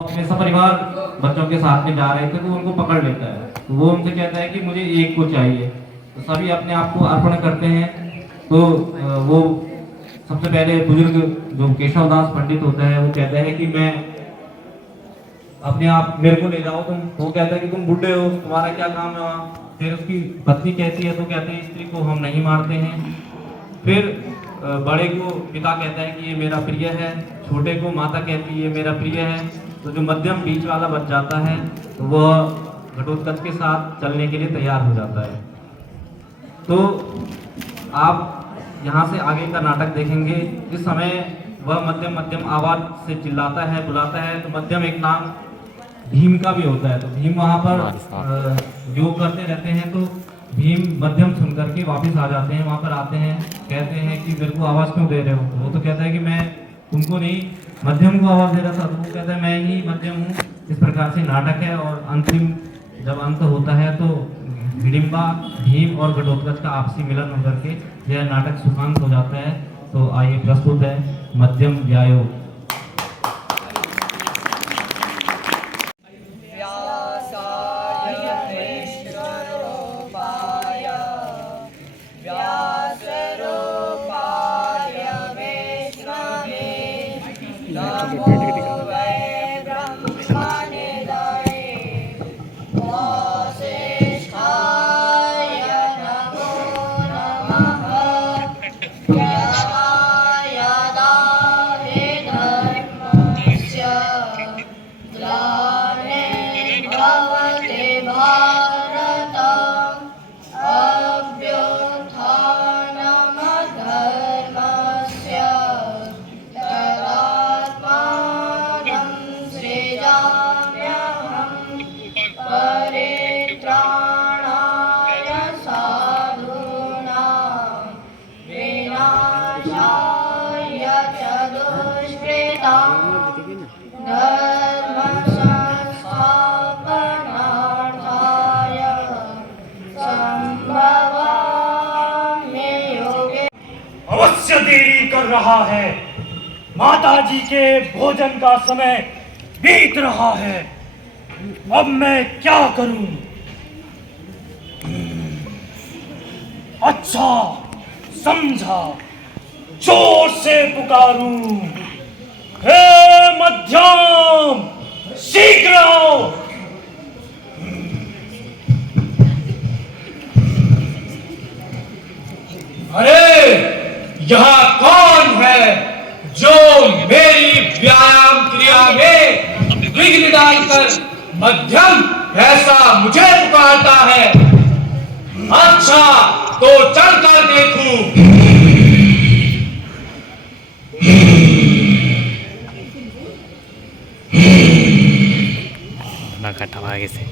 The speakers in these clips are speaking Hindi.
अपने सपरिवार बच्चों के साथ में जा रहे थे तो उनको पकड़ लेता है। तो वो उनसे कहता है कि मुझे एक को चाहिए। तो सभी अपने आप को अर्पण करते हैं। तो वो सबसे पहले बुजुर्ग जो केशव दास पंडित होता है वो कहता है कि मैं अपने आप मेरे को ले जाओ तुम। वो कहता है कि तुम बूढ़े हो, तुम्हारा क्या काम है वहाँ। फिर उसकी पत्नी कहती है तो कहते हैं स्त्री को हम नहीं मारते हैं। फिर बड़े को पिता कहता है कि ये मेरा प्रिय है, छोटे को माता कहती है ये मेरा प्रिय है। तो जो मध्यम बीच वाला बच जाता है तो वह घटोत्कच के साथ चलने के लिए तैयार हो जाता है। तो आप यहाँ से आगे का नाटक देखेंगे। इस समय वह मध्यम मध्यम आवाज से चिल्लाता है, बुलाता है। तो मध्यम एक नाम भीम का भी होता है। तो भीम वहाँ पर योग करते रहते हैं। तो भीम मध्यम सुन करके वापस आ जाते हैं। वहाँ पर आते हैं, कहते हैं कि मेरे को आवाज़ क्यों दे रहे हो। तो वो तो कहता है कि मैं तुमको नहीं मध्यम को आवाज़ दे रहा था। तो वो कहता है मैं ही मध्यम हूँ। इस प्रकार से नाटक है। और अंतिम जब अंत होता है तो हिडिंबा भीम और घटोत्कच का आपसी मिलन होकर के यह नाटक सुखांत हो जाता है। तो आइए प्रस्तुत है मध्यम व्यायोग। अवश्य देरी कर रहा है। माता जी के भोजन का समय बीत रहा है। अब मैं क्या करूं? अच्छा समझा, जोर से पुकारूं, हे मध्यम शीघ्र आओ। अरे यहाँ कौन है जो मेरी व्यायाम क्रिया में विघ्न डालकर मध्यम ऐसा मुझे पुकारता है? अच्छा तो चलकर देखूं। आगे से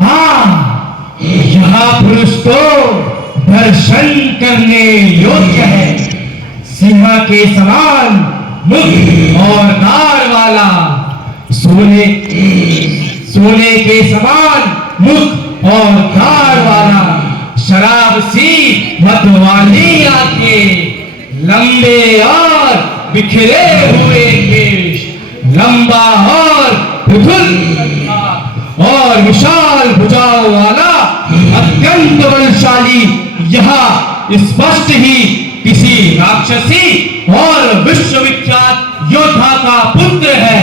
हाँ, यहाँ पुरुष तो दर्शन करने योग्य है। सिंह के समान मुख और दाढ़ वाला, सोने के समान मुख और दाढ़ वाला, शराब सी मत वाली आंखें, लंबे और बिखरे हुए केश, लंबा और और विशाल भुजाओं वाला अत्यंत बलशाली, यह स्पष्ट ही किसी राक्षसी और विश्वविख्यात योद्धा का पुत्र है।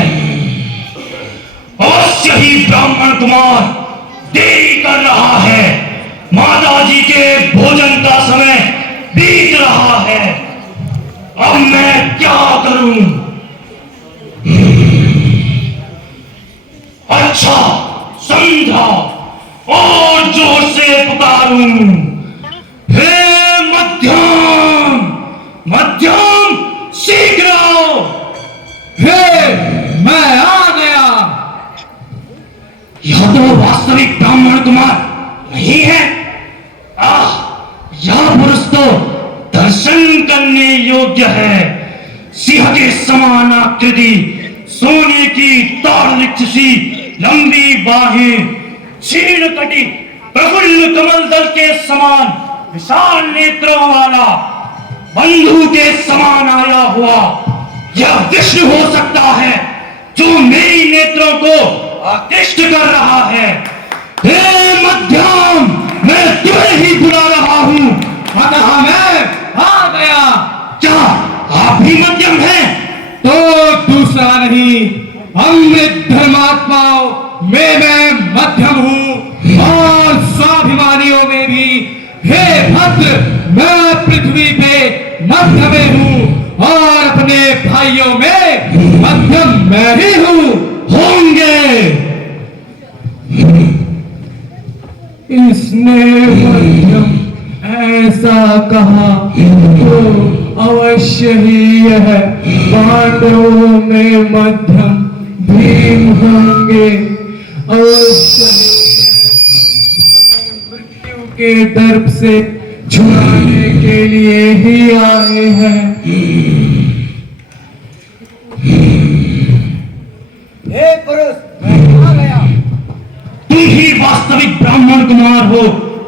अवश्य ही ब्राह्मण कुमार देरी कर रहा है। माता जी के भोजन का समय बीत रहा है। अब मैं क्या करूं? अच्छा समझा, और जोर से पुकारूं, हे मध्यम मध्यम शीघ्र आओ। हे मैं आ गया। यह तो वास्तविक ब्राह्मण कुमार नहीं है। यह पुरुष तो दर्शन करने योग्य है। सिंह के समान आकृति, सोने की ताड़ सी लंबी बाहें, क्षीण कटी प्रफुल्ल कमल दल के समान विशाल नेत्रों वाला, बंधु के समान आया हुआ, यह विष्णु हो सकता है जो मेरी नेत्रों को आकृष्ट कर रहा है। हे मध्यम, मैं तुम्हें ही बुला रहा हूं। अतः मैं आ गया। क्या आप भी मध्यम हैं? तो दूसरा नहीं, अमृत धर्मात्माओं में मैं मध्यम हूँ और स्वाभिमानियों में भी। हे भद्र, मैं पृथ्वी पे मध्य में हूँ और अपने भाइयों में मध्यम मैं ही हूँ। होंगे। इसने मध्यम ऐसा कहा तो अवश्य ही यह पांडवों में मध्यम भीम होंगे। अवश्य ही हमें मृत्यु के दर्प से छुड़ाने के लिए ही आए हैं। हे पुरुष, मैं आ गया। तुम ही वास्तविक ब्राह्मण कुमार हो,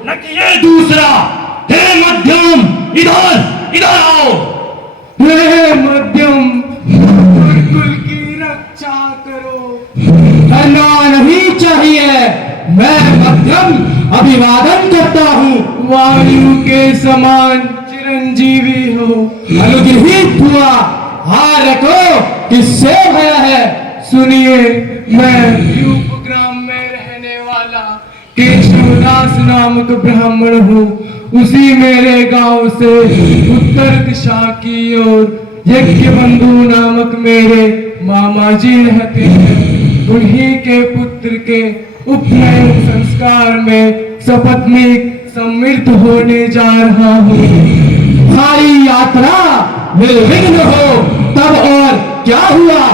न कि ये दूसरा। हे मध्यम, इधर इधर आओ। हे मध्यम, कुल की रक्षा करो। डरना नहीं चाहिए। मैं मध्यम अभिवादन करता हूँ। वायु के समान चिरंजीवी हो, अनुग्रहित हुआ। हार को किससे भय है? सुनिए, मैं यूपग्राम में रहने वाला केशवदास नामक ब्राह्मण हूँ। उसी मेरे गांव से उत्तर दिशा की ओर यज्ञ बंधु नामक मेरे मामा जी रहते हैं। उन्हीं के पुत्र के उपनयन संस्कार में सपत्नीक सम्मिलित होने जा रहा हूँ। हमारी यात्रा निर्विघ्न हो तब और क्या हुआ?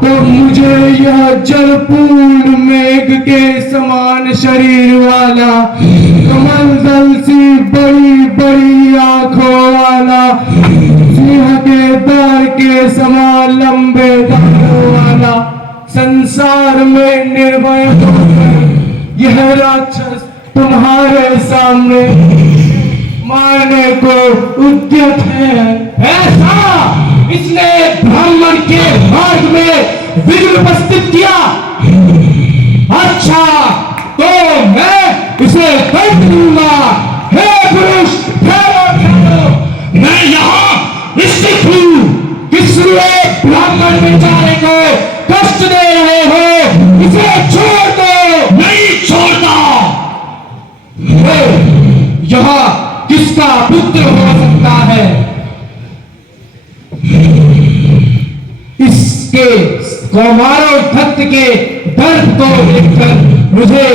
तो मुझे यह जलपूर्ण मेघ के समान शरीर वाला, कमल दल सी बड़ी बड़ी आंखों वाला, सिंह के दार के समान लंबे दांतों वाला, संसार में निर्भय होकर यह राक्षस तुम्हारे सामने मारने को उद्यत है। ऐसा इसने ब्राह्मण के मार्ग में विघ्न उपस्थित किया। अच्छा, तो मैं इसे दंड दूंगा। हे पुरुष, ठहरो ठहरो। मैं यहाँ स्थित हूँ। किस लिए ब्राह्मण बेचारे को कष्ट दे रहे हो? इसे छोड़ दो। नहीं छोड़ता। यह किसका पुत्र हो सकता है? इसके कौमारों भक्त के दर्द को देखकर मुझे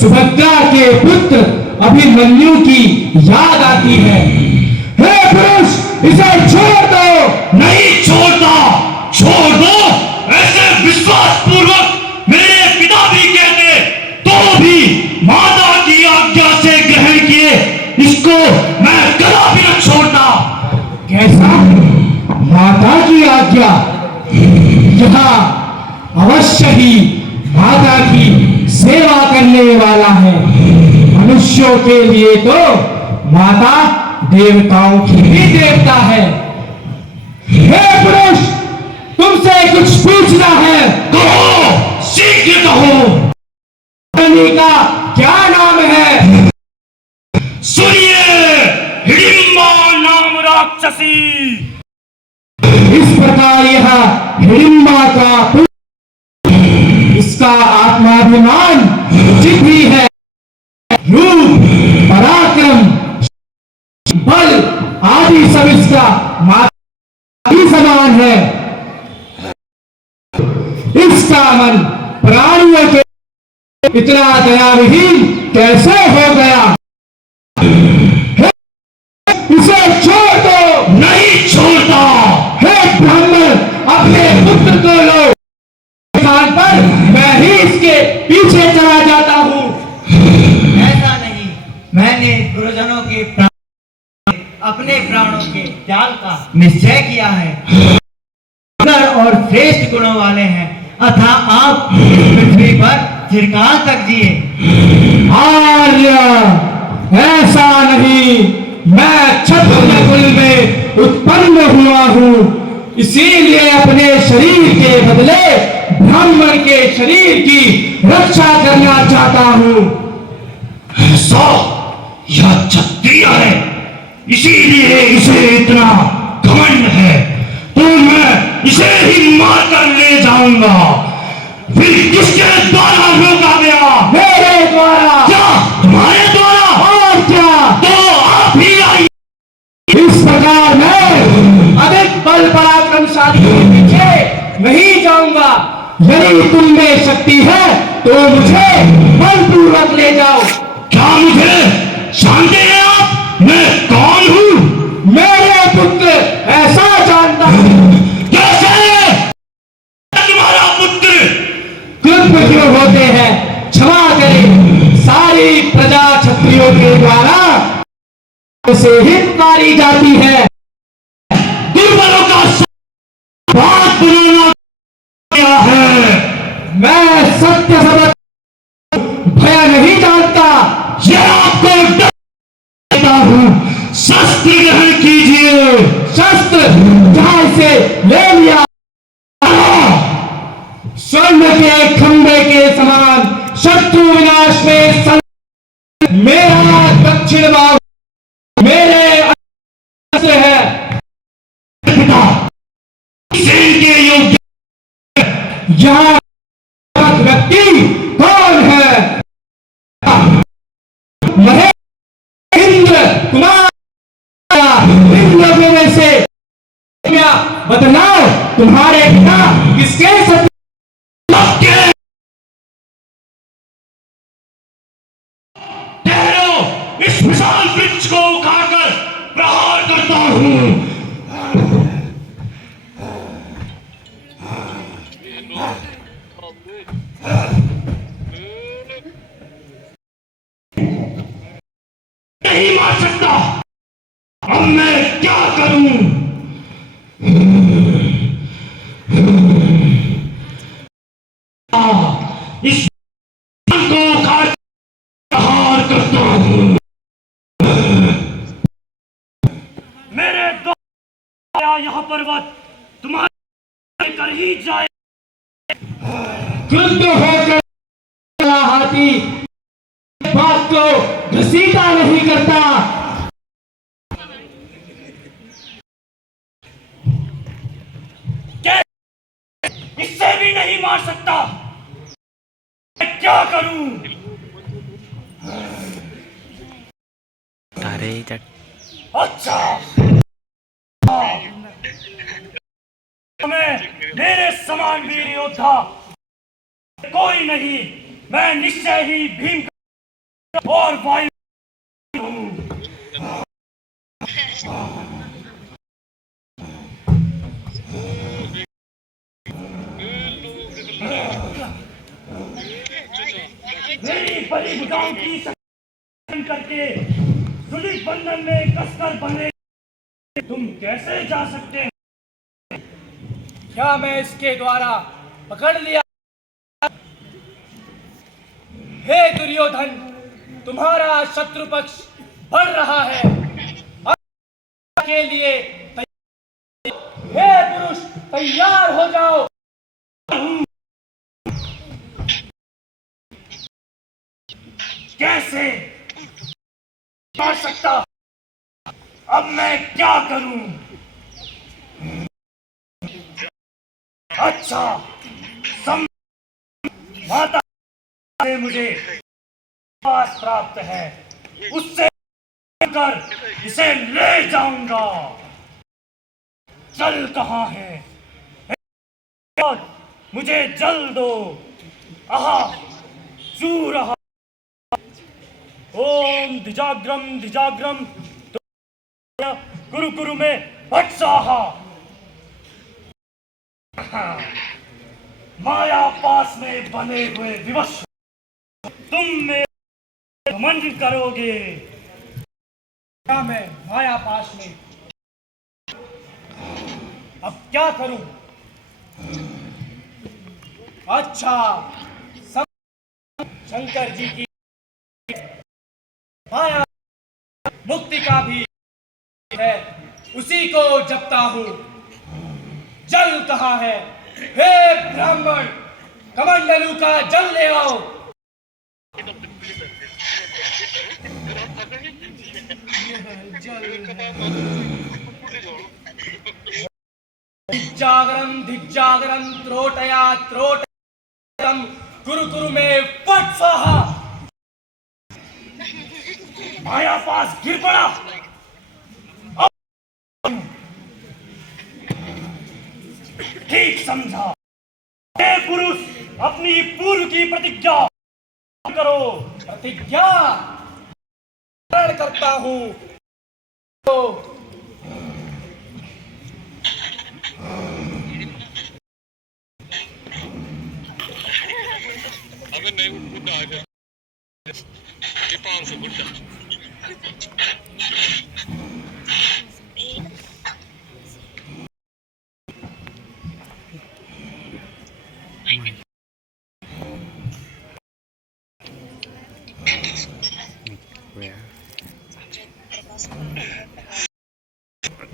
सुभद्रा के पुत्र अभिमन्यु की याद आती है। हे पुरुष, इसे छोड़ दो। नहीं छोड़ता। छोड़ दो। ऐसे विश्वास पूर्वक मेरे पिता भी कहते तो भी माता की आज्ञा से ग्रहण किए इसको मैं कदापि न छोड़ता। कैसा? माता की आज्ञा? यहाँ अवश्य ही माता की सेवा करने वाला है। मनुष्यों के लिए तो माता देवताओं की भी देवता है। हे पुरुष, तुमसे कुछ पूछना है। कहो, शीघ्र कहो। रानी का क्या नाम है? सुनिए, हिडिंबा नाम राक्षसी। इस प्रकार यह हिडिंबा का पुत्र, इसका आत्माभिमान उचित भी है। रूप, पराक्रम, बल आदि सब इसका माता ही समान है। इसका मन प्राणियों के इतना दयाविहीन कैसे हो गया? इसे छोड़ दो। नहीं छोड़ता। हे ब्राह्मण, अपने पुत्र को लो। स्थान पर मैं ही इसके पीछे चला जाता हूँ। ऐसा नहीं, मैंने गुरुजनों के अपने प्राणों के त्याग का निश्चय किया है। सुंदर और श्रेष्ठ गुणों वाले हैं, अतः आप पृथ्वी पर चिरकाल तक जिए। आर्य, ऐसा नहीं। मैं क्षत्रिय कुल में उत्पन्न हुआ हूँ इसीलिए अपने शरीर के बदले ब्राह्मण के शरीर की रक्षा करना चाहता हूँ। ऐसा यह क्षत्रिय है, इसीलिए इसे इतना घमंड है, तो मैं इसे ही मारकर ले जाऊंगा। फिर किसके द्वारा रोका गया? मेरे द्वारा। क्या तुम्हारे द्वारा? और क्या? तो आप ही आइए। इस प्रकार मैं अधिक बल पराक्रमशाली के पीछे नहीं जाऊंगा। यदि तुम में शक्ति है तो मुझे बलपूर्वक ले जाओ। क्या मुझे जानते हैं आप? मैं कौन हूँ? मेरे पुत्र ऐसा जानता हूँ। कैसे तुम्हारा पुत्र? क्रुद्ध क्यों होते हैं? क्षमा करें, सारी प्रजा क्षत्रियों के द्वारा से हित मारी जाती है। दुर्बलों का बात बनाना क्या है? मैं सत्य सबक भय नहीं जानता। ये आपको डर देता हूँ। शस्त्र ग्रहण कीजिए। शस्त्र जहां से ले लिया। स्वर्ण के खंभे के समान शत्रु विनाश में मेरा दक्षिण बाहु मेरे अस्त्र है। पिता सेन के योग्य यहाँ व्यक्ति कौन है? महेंद्र कुमार। इंद्र में से बदलाव तुम्हारे पिता किसके सत्य? ठहरो, इस विशाल वृक्ष को उखाड़कर प्रहार करता हूँ। नहीं मार सकता। अब मैं क्या करूं? इस को उखाड़ प्रहार करता हूं। मेरे द्वारा यह पर्वत तुम्हारे कर ही जाए। क्रुद्ध होकर हाथी बात को घसीटा नहीं करता। इससे भी नहीं मार सकता। मैं क्या करूं? अच्छा, मैं मेरे समान वीर योद्धा कोई नहीं। मैं निश्चय ही भीम और वायु हूं। मेरी बड़ी भुजाओं की संग करके सुली बंधन में कसकर बंधे तुम कैसे जा सकते हो? क्या मैं इसके द्वारा पकड़ लिया? हे दुर्योधन, तुम्हारा शत्रु पक्ष बढ़ रहा है। के लिए हे पुरुष, तैयार हो जाओ। कैसे मार सकता? अब मैं क्या करूं? अच्छा, माता से मुझे पास प्राप्त है, उससे कर इसे ले जाऊंगा। जल कहाँ है? मुझे जल दो। आहा, चूर रहा। ओम धिजाग्रम धिजाग्रम गुरु गुरु में वत्साहा। माया पास में बने हुए विवश तुम में घमंड करोगे। क्या मैं माया पाश में? अब क्या करूं? अच्छा, सब शंकर जी की माया मुक्ति का भी है, उसी को जपता हूं। जल कहाँ है? हे ब्राह्मण, कमंडलू का जल ले आओ। धिक्जागरम त्रोटया त्रोटयम कुरु कुरु में फट स्वाहा। माया पास गिर पड़ा। ठीक समझा। हे पुरुष, अपनी पूर्व की प्रतिज्ञा करो। प्रतिज्ञा पालन करता हूँ। तो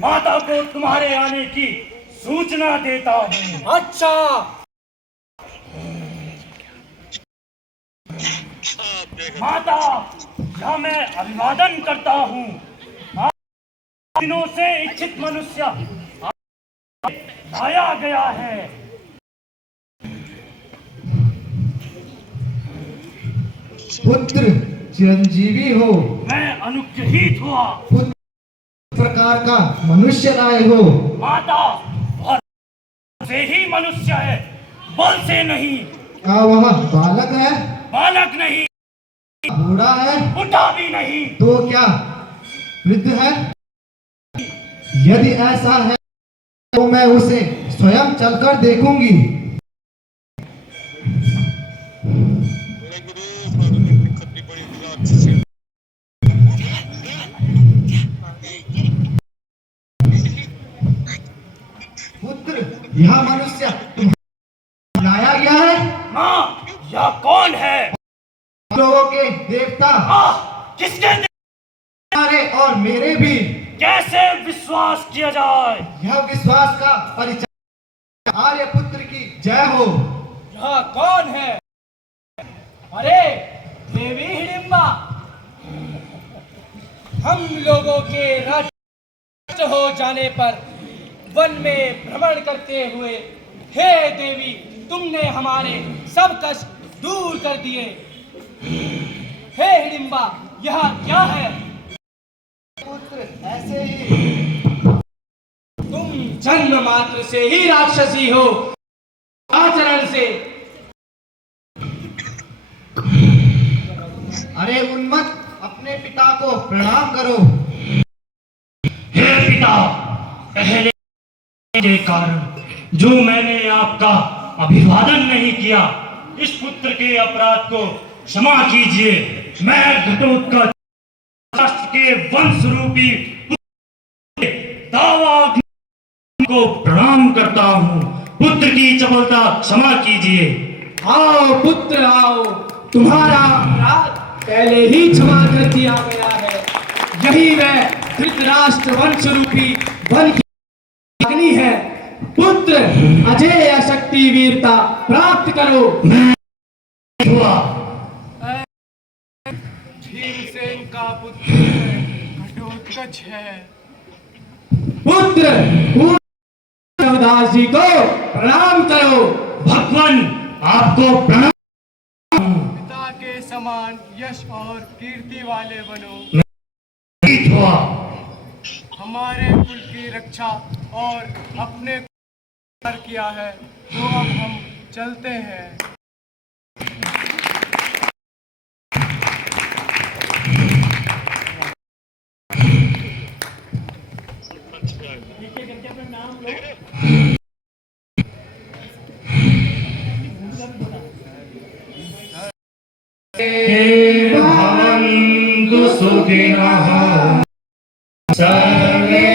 माता को तुम्हारे आने की सूचना देता हूँ। अच्छा, माता, यहाँ मैं अभिवादन करता हूँ। दिनों से इच्छित मनुष्य आया गया है। पुत्र चिरंजीवी हो। मैं अनुग्रहित हुआ। पुत्र प्रकार का मनुष्य लाए हो। माता, वह से ही मनुष्य है, बल से नहीं। क्या वह बालक है? बालक नहीं, बूढ़ा है? बुढ़ा भी नहीं। तो क्या वृद्ध है? यदि ऐसा है तो मैं उसे स्वयं चलकर देखूंगी। पुत्र, यह मनुष्य लाया गया है। माँ, यह कौन है? लोगों के देवता, किसके तुम्हारे और मेरे भी कैसे विश्वास किया जाए? यह विश्वास का परिचय। आर्य पुत्र की जय हो। यह कौन है? अरे देवी हिडिंबा, हम लोगों के राज्य हो जाने पर वन में भ्रमण करते हुए, हे देवी, तुमने हमारे सब कष्ट दूर कर दिए। हे हिडिंबा, यह क्या है? पुत्र ऐसे ही तुम जन्म मात्र से ही राक्षसी हो, आचरण से। अरे उन्मत्त, अपने पिता को प्रणाम करो। हे पिता, पहले के कारण जो मैंने आपका अभिवादन नहीं किया, इस पुत्र के अपराध को क्षमा कीजिए। मैं घटोत्कच राष्ट्र के वंश रूपी दावा को प्रणाम करता हूँ। पुत्र की चपलता क्षमा कीजिए। आओ पुत्र आओ, तुम्हारा अपराध पहले ही क्षमा कर दिया गया है। यही वह धृतराष्ट्र वंश रूपी वन की अग्नि है। पुत्र, अजेय शक्ति वीरता प्राप्त करो। हुआ भीमसेन का पुत्र घटोत्कच है। पुत्र, देवदास जी को प्रणाम करो। भगवान, आपको प्रणाम। पिता के समान यश और कीर्ति वाले बनो। हुआ हमारे कुल की रक्षा और अपने कर किया है, तो अब हम चलते हैं। भवन्तु सुखिनः सर्वे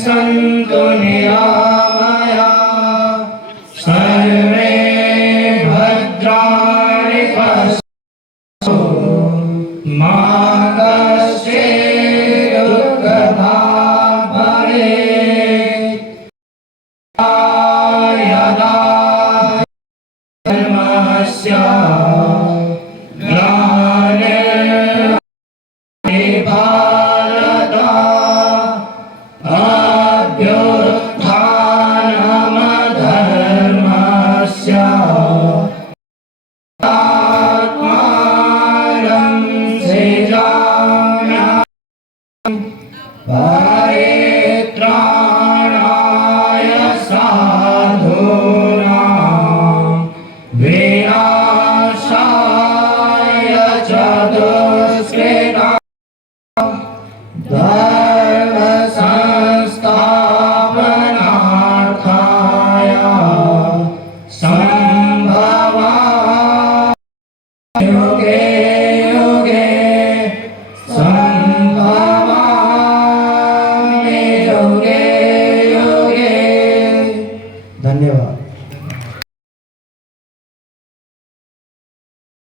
सन्तु निरामयाः सर्वे भद्राणि पश्यन्तु मा कश्चित् दुःखभाग् भवेत्। तस्या